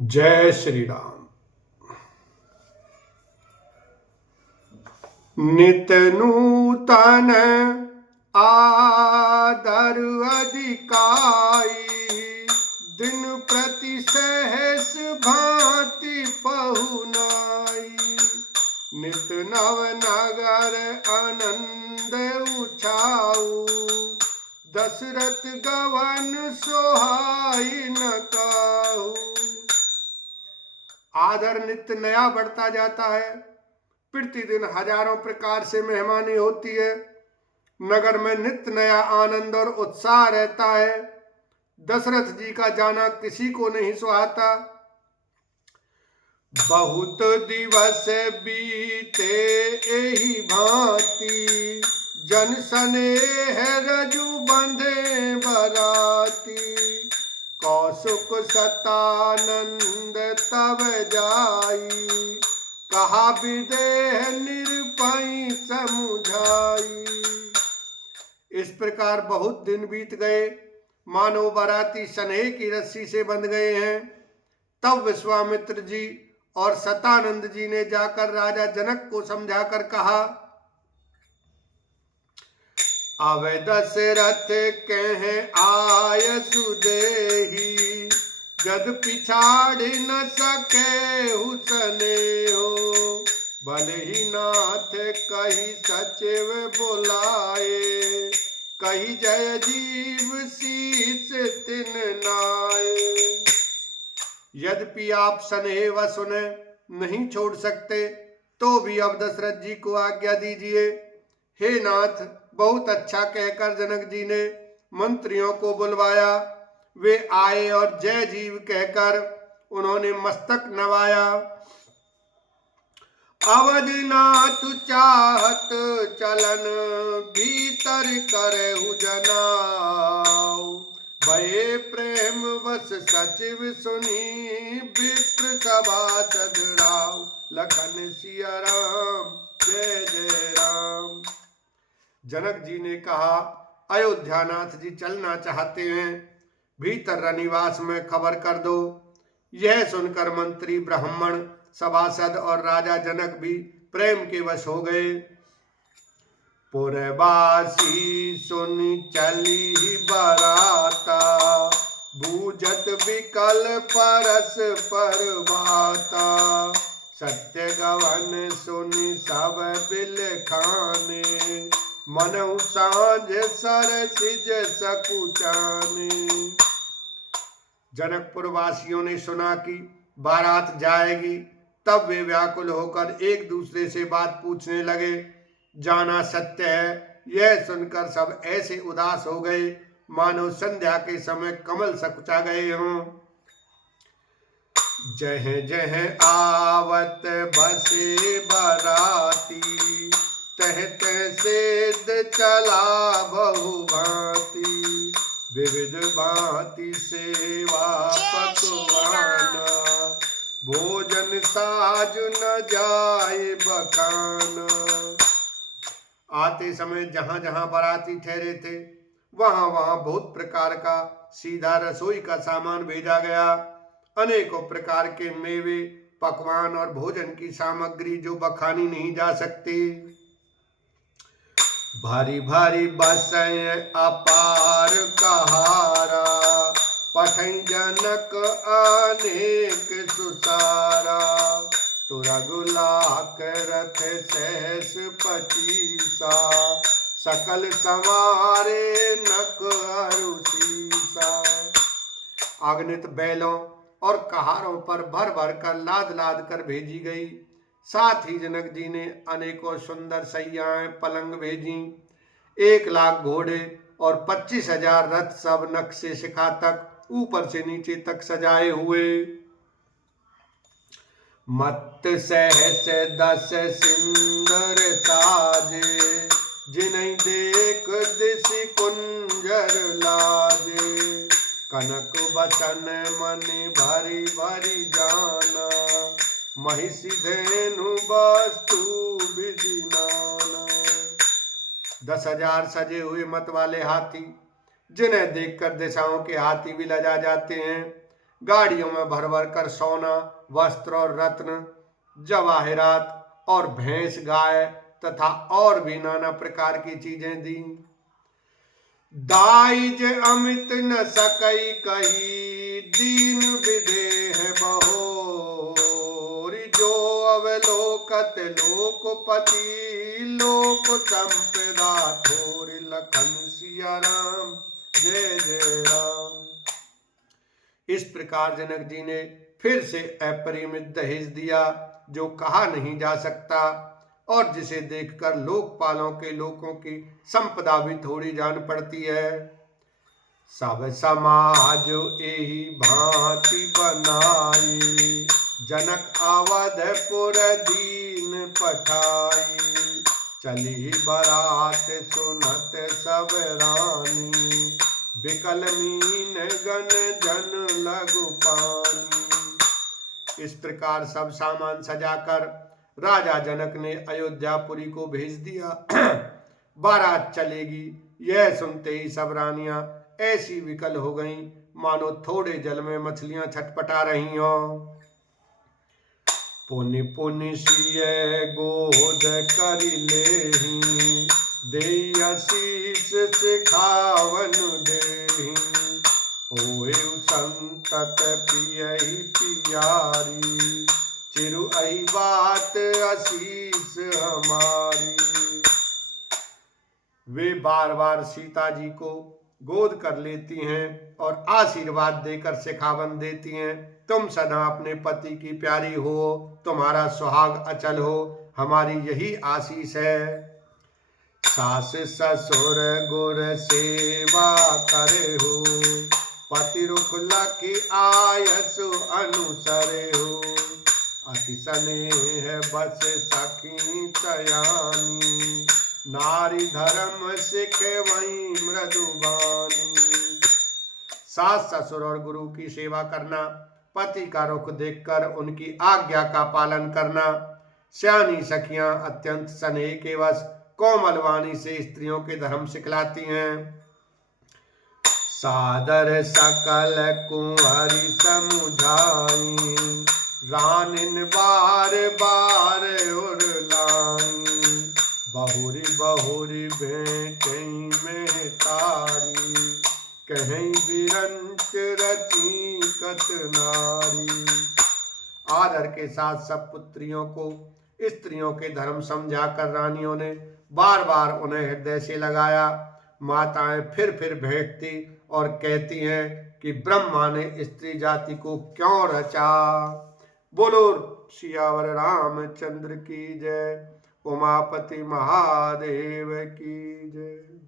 जय श्री राम। नित नूतन आदर अधिकाई, दिन प्रति सहस भांति पहुनाई। नित नव नगर आनंद उछाऊ, दशरथ गवन सोहाई न काहू। आदर नित्य नया बढ़ता जाता है। प्रतिदिन हजारों प्रकार से मेहमानी होती है। नगर में नित्य नया आनंद और उत्साह रहता है। दशरथ जी का जाना किसी को नहीं सुहाता। बहुत दिवस बीते एही भांति, जन स्नेह रजु बंधे बराती। कौसुक सतानंद तब जाई, कहा विदेह निरपई समुझाई। इस प्रकार बहुत दिन बीत गए, मानो बाराती स्नेह की रस्सी से बंध गए हैं। तब विश्वामित्र जी और सतानंद जी ने जाकर राजा जनक को समझाकर कहा, अब दशरथ कहे आय सुदेही, जद पिछाड़ न सके हुसने हो। भले ही नाथ कही सचिव बुलाए, कही जय जीव शीस तिन नाए। यद्यपि आप स्नेह व सुने नहीं छोड़ सकते, तो भी अब दशरथ जी को आज्ञा दीजिए। हे नाथ, बहुत अच्छा कहकर जनक जी ने मंत्रियों को बुलवाया। वे आए और जय जीव कहकर उन्होंने मस्तक नवाया। अवधनाथ चाहत चलन, भीतर करहु जनाऊ। भये प्रेम वश सचिव सुनी, विप्र सभासद राव। लखन सिया राम जय जय राम। जनक जी ने कहा, अयोध्यानाथ जी चलना चाहते हैं, भीतर रनिवास में खबर कर दो। यह सुनकर मंत्री, ब्राह्मण, सभासद और राजा जनक भी प्रेम के वश हो गए। पुरवासी सुन चली बराता, बूझत विकल परस पर बाता। सत्य गवन सुनि सब बिल खाने, मनहु सांझ सर सिज सकुचाने। जनकपुर वासियों ने सुना कि बारात जाएगी, तब वे व्याकुल होकर एक दूसरे से बात पूछने लगे। जाना सत्य है, यह सुनकर सब ऐसे उदास हो गए मानो संध्या के समय कमल सकुचा गए हों। जह जह आवत बसे बराती, तह तह सेध चला बहु भांति। विविध भांति सेवा पकवाना, भोजन साज न जाए बखाना। आते समय जहां जहां बाराती ठहरे थे, वहां वहां बहुत प्रकार का सीधा रसोई का सामान भेजा गया। अनेकों प्रकार के मेवे, पकवान और भोजन की सामग्री जो बखानी नहीं जा सकती। भारी भारी बसय अपार कहारा, पठई जनक अनेक सुसारा। तो रघुलाक रथ सहस पचीसा, सकल संवारे नक अरुसीसा। अगणित बैलों और कहारों पर भर भर कर लाद लाद कर भेजी गई। साथ ही जनक जी ने अनेकों सुंदर सैयाएं पलंग भेजी। 1,00,000 घोड़े और 25,000 रथ, सब नक्शे शिखा तक ऊपर से नीचे तक सजाए हुए। मत सहस 10 सिंदर साजे, जिन्हीं देख दिश कुंजर लाजे। कनक बसन मनि भरी भरी जाना, महिषी धेनु वस्तु विधि नाना। 10,000 सजे हुए मत वाले हाथी, जिन्हें देखकर दिशाओं के हाथी भी लजा जाते हैं। गाड़ियों में भर भर कर सोना, वस्त्र और रत्न, जवाहरात और भैंस गाय तथा और भी नाना प्रकार की चीजें दी। दाइज अमित न सकई कही, दीन विदेह बहोरी, जो अवलोकत लोकपति, लोक संपदा थोरी, लखन सिया राम जय जय राम। इस प्रकार जनक जी ने फिर से अपरिमित दहेज दिया, जो कहा नहीं जा सकता और जिसे देखकर लोकपालों के लोगों की संपदा भी थोड़ी जान पड़ती है। सब समाज एही भांति बनाई, जनक अवधपुर दीन पठाई, चली बारात सुनत सब रानी, बिकल मीन गन जन लघु पानी। इस प्रकार सब सामान सजाकर राजा जनक ने अयोध्यापुरी को भेज दिया। बारात चलेगी, यह सुनते ही सब रानियां ऐसी विकल हो गईं मानो थोड़े जल में मछलियां छटपटा रही हों। पुनि पुनि सिय गोद करि लेहि, देई आशीष सिखावन देहि, होए संतत पियहि पियारी, चिरु आई बात आशीष हमारी। वे बार बार सीता जी को गोद कर लेती हैं और आशीर्वाद देकर सिखावन देती हैं। तुम सदा अपने पति की प्यारी हो, तुम्हारा सुहाग अचल हो, हमारी यही आशीष है। सास ससुर गुर सेवा करे हो, पति रुख लखी आयसु अनुसरे हो, अति स्नेह बस सखी सयानी, नारी धर्म सिखे वही मृदुबानी। सास ससुर और गुरु की सेवा करना, पति का रुख देखकर उनकी आज्ञा का पालन करना, सयानी सखियां अत्यंत स्नेह के वश कोमल वाणी से स्त्रियों के धर्म सिखलाती हैं। सादर सकल कुंवरी समुझाई, रानिन बार बार उरलाई, बहुरी बहुरी भेंटई में तारी, कहीं बिरंच रची कत नारी। आदर के साथ सब पुत्रियों को स्त्रियों के धर्म समझाकर रानियों ने बार बार उन्हें हृदय से लगाया। माताएं फिर भेंटती और कहती हैं कि ब्रह्मा ने स्त्री जाति को क्यों रचा। बोलो सियावर रामचंद्र की जय, उमापति महादेव की जय।